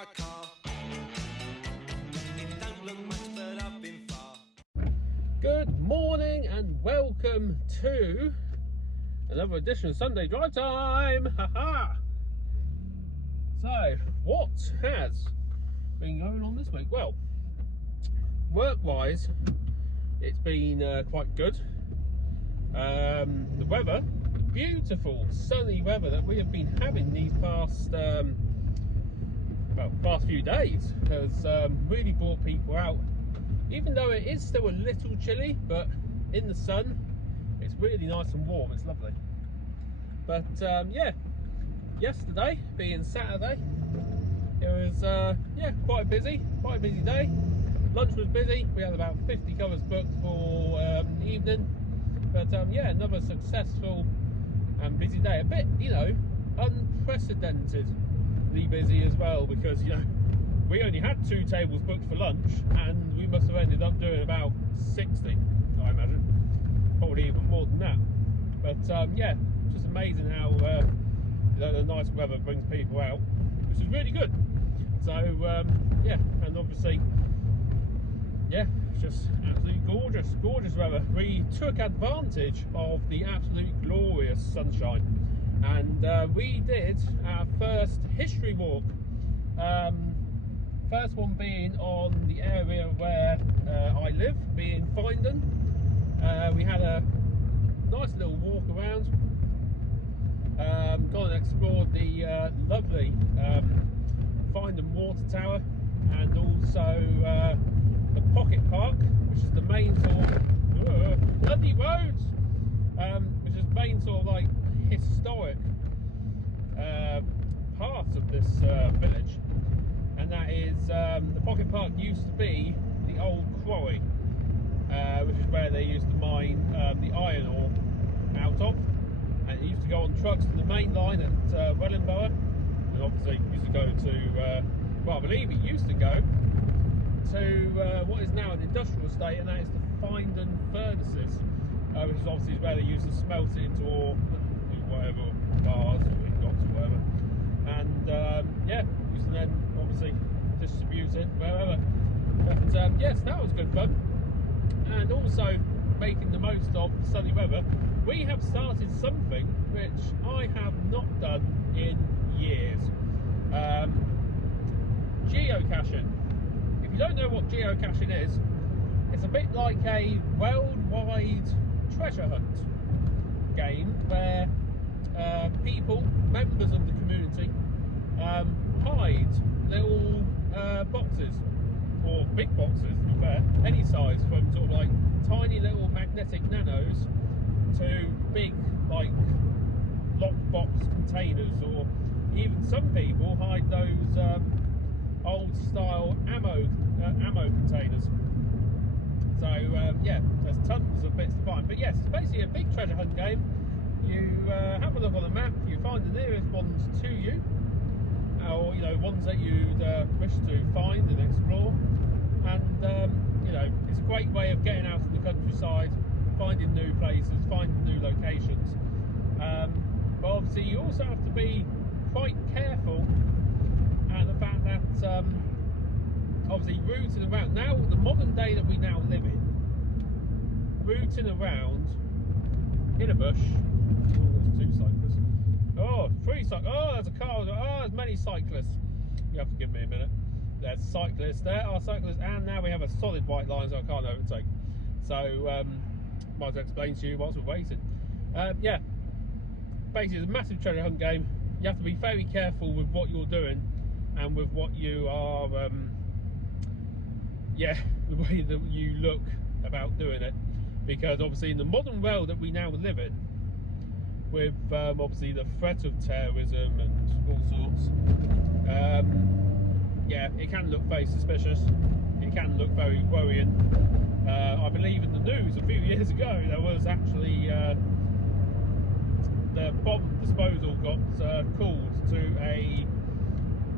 my car. It don't look much, but I've been far. Good morning and welcome to another edition of Sunday Drive Time. Haha! So, what has been going on this week? Well, work-wise, it's been quite good. The weather, beautiful sunny weather that we have been having these past few days has really brought people out. Even though it is still a little chilly, but in the sun, it's really nice and warm. It's lovely. But yeah, yesterday being Saturday, it was quite a busy day. Lunch was busy. We had about 50 covers booked for the evening. But yeah, another successful and busy day. A bit, unprecedentedly busy as well, because we only had 2 tables booked for lunch, and we must have ended up doing about 60, I imagine, probably even more than that. But yeah, just amazing how the nice weather brings people out, which is really good. So yeah, and obviously, yeah, it's just absolutely gorgeous weather. We took advantage of the absolutely glorious sunshine, and we did our first history walk. First one being on the area where I live, being Findon. We had a nice little walk around, gone and explored the lovely Findon Water Tower, and also the Pocket Park, which is the main sort of bloody roads, which is the main sort of like historic part of this village. And that is, the Pocket Park used to be the old quarry, which is where they used to mine the iron ore out of, and it used to go on trucks to the main line at Wellingborough, and obviously it used to go to, well, I believe it used to go to what is now an industrial estate, and that is the Findon furnaces, which is obviously where they used to smelt it into ore and do whatever, bars or ingots or whatever. And yeah, used to then obviously distribute it wherever. But yes, that was good fun. And also making the most of the sunny weather, we have started something which I have not done in years. Geocaching. If you don't know what geocaching is, it's a bit like a worldwide treasure hunt game where people, members of the community, hide little boxes, or big boxes to be fair, any size, from sort of like tiny little magnetic nanos to big like lockbox containers, or even some people hide those old style ammo containers. So yeah, there's tons of bits to find. But yes, it's basically a big treasure hunt game. You have a look on the map, you find the nearest ones to you, or ones that you'd wish to find and explore, and it's a great way of getting out of the countryside, finding new places, finding new locations. But obviously you also have to be quite careful, and the fact that obviously routing around, now the modern day that we now live in, routing around in a bush. Oh, there's 2 cyclists. Oh, 3 cyclists. Oh, there's a car. Oh, there's many cyclists. You have to give me a minute. There's cyclists. There are cyclists, and now we have a solid white line, so I can't overtake. So, might as well explain to you whilst we're waiting. Yeah, basically, it's a massive treasure hunt game. You have to be very careful with what you're doing, and with what you are, yeah, the way that you look about doing it. Because obviously in the modern world that we now live in, with obviously the threat of terrorism and all sorts, yeah, it can look very suspicious, it can look very worrying. I believe in the news a few years ago there was actually the bomb disposal got called to I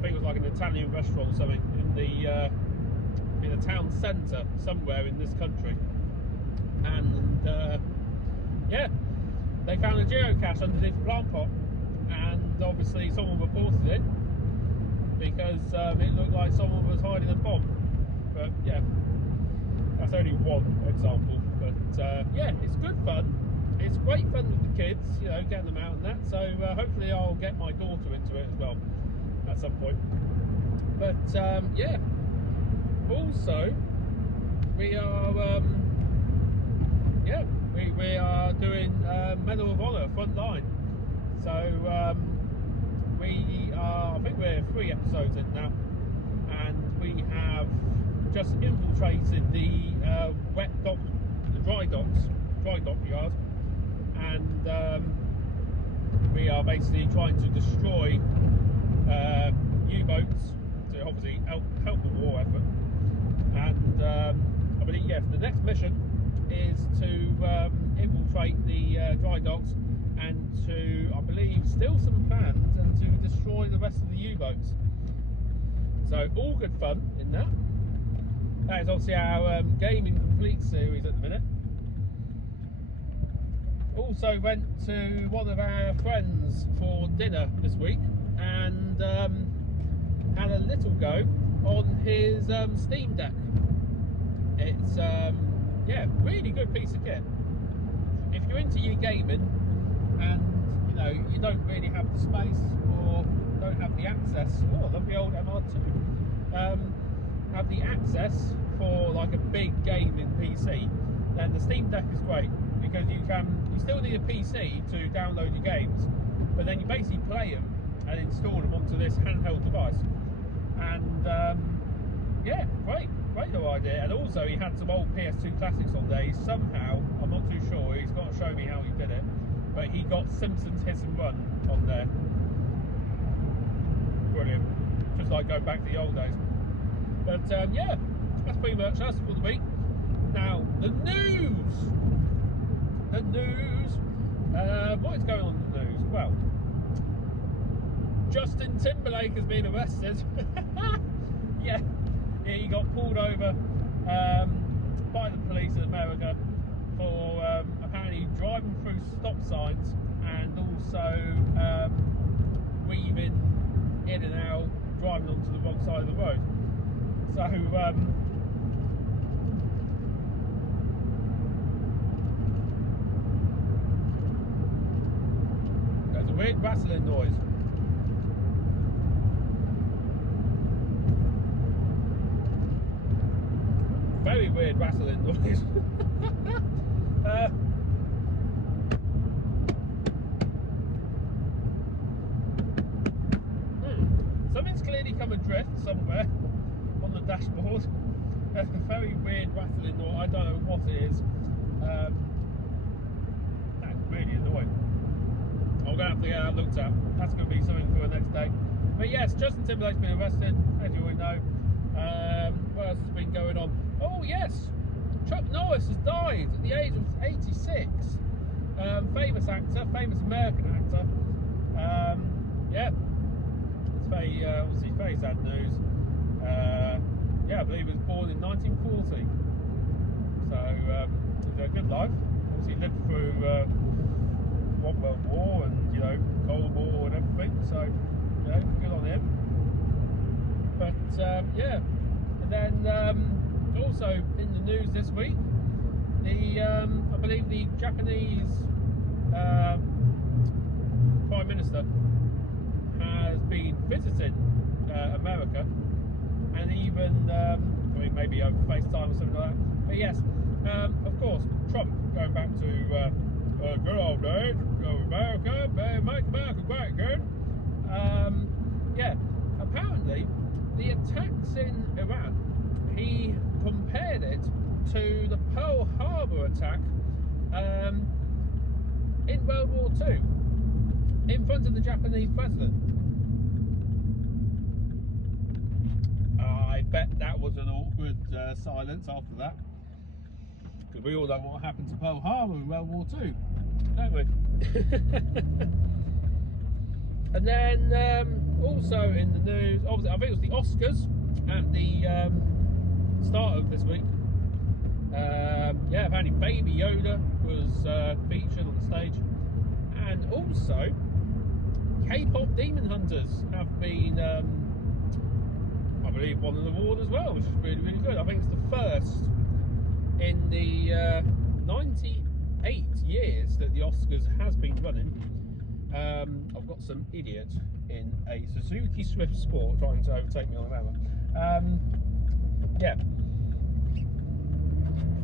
think it was like an Italian restaurant or something in a town centre somewhere in this country. And yeah, they found a geocache underneath a plant pot, and obviously someone reported it, because it looked like someone was hiding a bomb. But yeah, that's only one example. But yeah, it's good fun. It's great fun with the kids, you know, getting them out and that. So hopefully I'll get my daughter into it as well at some point. But yeah, also we are we are doing Medal of Honor front line. So I think we're 3 episodes in now, and we have just infiltrated the dry dock yard, and we are basically trying to destroy U-boats to obviously help the war effort. And I believe, yes, the next mission is to infiltrate the dry docks and to, I believe, steal some plans and to destroy the rest of the U-boats. So all good fun in that. That is obviously our Gaming Complete series at the minute. Also went to one of our friends for dinner this week and had a little go on his Steam Deck. It's yeah, really good piece of kit. If you're into your gaming and you know you don't really have the space or don't have the access, oh, I love the old MR2, have the access for like a big gaming PC, then the Steam Deck is great, because you still need a PC to download your games, but then you basically play them and install them onto this handheld device. And yeah, great little idea. And also he had some old PS2 classics on there. He somehow, I'm not too sure, he's got to show me how he did it, but he got Simpsons Hit and Run on there. Brilliant. Just like going back to the old days. But yeah, that's pretty much us for the week. Now, the news. What is going on in the news? Well, Justin Timberlake has been arrested. yeah, he got pulled over by the police in America for apparently driving through stop signs and also weaving in and out, driving onto the wrong side of the road. So there's a weird rattling noise. Very weird rattling noise. Something's clearly come adrift somewhere on the dashboard. There's a very weird rattling noise. I don't know what it is. That's really annoying. I'm going to have to get that looked at. That's going to be something for the next day. But yes, Justin Timberlake's been arrested, as you all know. What else has been going on? Oh yes, Chuck Norris has died at the age of 86. Famous actor, famous American actor. Yeah, it's very, obviously very sad news. Yeah, I believe he was born in 1940. So he's had a good life. Obviously lived through One World War and, you know, Cold War and everything. So, you know, good on him. But yeah, and then also in the news this week, the I believe the Japanese Prime Minister has been visiting America, and even I mean maybe over FaceTime or something like that. But yes, of course, Trump going back to good old days of America, make America great again. Yeah, apparently the attacks in Iran, he compared it to the Pearl Harbor attack in World War II in front of the Japanese president. I bet that was an awkward silence after that, because we all know what happened to Pearl Harbor in World War II, don't we? And then also in the news, obviously, I think it was the Oscars at the start of this week. Yeah, apparently Baby Yoda was featured on the stage, and also K-pop Demon Hunters have been I believe, won an award as well, which is really, really good. I think it's the first in the 98 years that the Oscars has been running. I've got some idiot in a Suzuki Swift Sport trying to overtake me on the rammer. Yeah,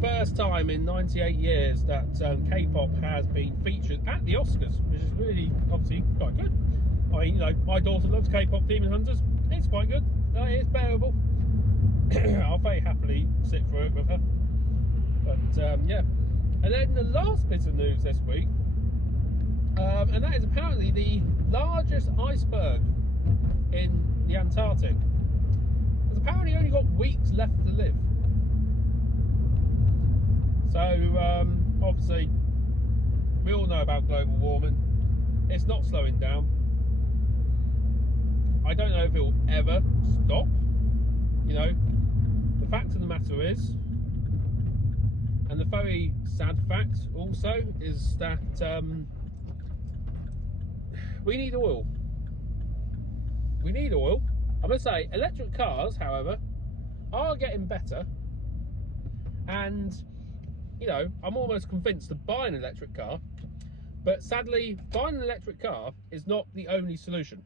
first time in 98 years that K-pop has been featured at the Oscars, which is really obviously quite good. My daughter loves K-pop Demon Hunters. It's quite good. It's bearable. I'll very happily sit through it with her. But yeah, and then the last bit of news this week, and that is apparently the largest iceberg in the Antarctic has apparently only got weeks left to live. So obviously we all know about global warming. It's not slowing down. I don't know if it will ever stop. The fact of the matter is, and the very sad fact also, is that we need oil. We need oil. I'm going to say electric cars, however, are getting better. And, I'm almost convinced to buy an electric car. But sadly, buying an electric car is not the only solution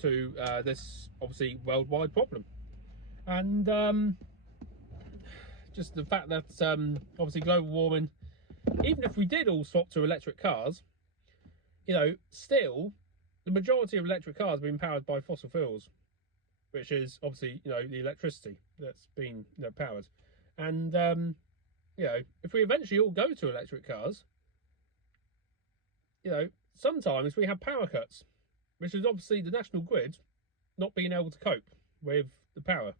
to this, obviously, worldwide problem. And just the fact that, obviously, global warming, even if we did all swap to electric cars, still, the majority of electric cars are being powered by fossil fuels, which is obviously, the electricity that's been powered. And, if we eventually all go to electric cars, sometimes we have power cuts, which is obviously the national grid not being able to cope with the power.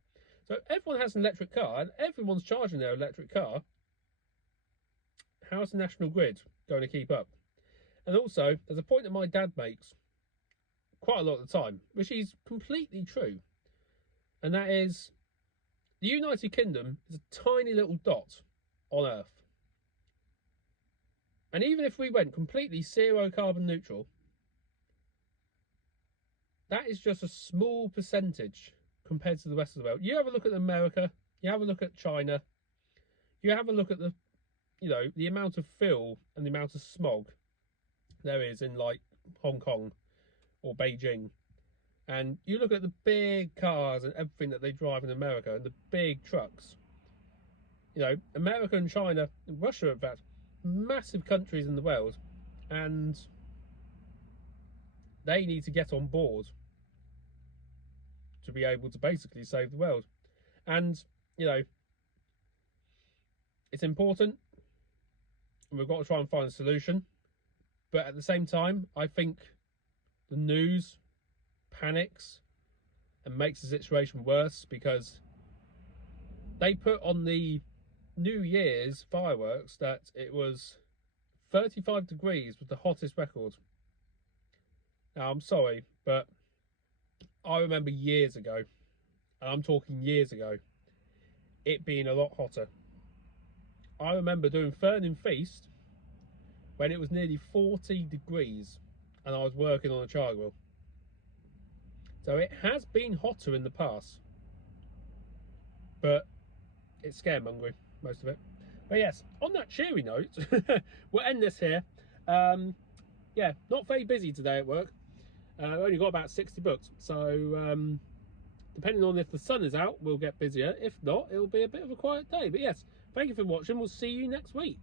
So everyone has an electric car and everyone's charging their electric car. How's the national grid going to keep up? And also, there's a point that my dad makes quite a lot of the time, which is completely true. And that is, the United Kingdom is a tiny little dot on Earth. And even if we went completely zero carbon neutral, that is just a small percentage compared to the rest of the world. You have a look at America, you have a look at China, you have a look at the, the amount of fill and the amount of smog there is in like Hong Kong or Beijing. And you look at the big cars and everything that they drive in America and the big trucks. America and China and Russia, in fact, massive countries in the world, and they need to get on board to be able to basically save the world. And it's important, and we've got to try and find a solution. But at the same time, I think the news panics and makes the situation worse, because they put on the New Year's fireworks that it was 35 degrees was the hottest record. Now, I'm sorry, but I remember years ago, and I'm talking years ago, it being a lot hotter. I remember doing Fern and Feast when it was nearly 40 degrees and I was working on a charcoal wheel. So it has been hotter in the past, but it's scaremongering, most of it. But yes, on that cheery note, we'll end this here. Yeah, not very busy today at work. Only got about 60 books, so depending on if the sun is out, we'll get busier. If not, it'll be a bit of a quiet day. But yes, thank you for watching. We'll see you next week.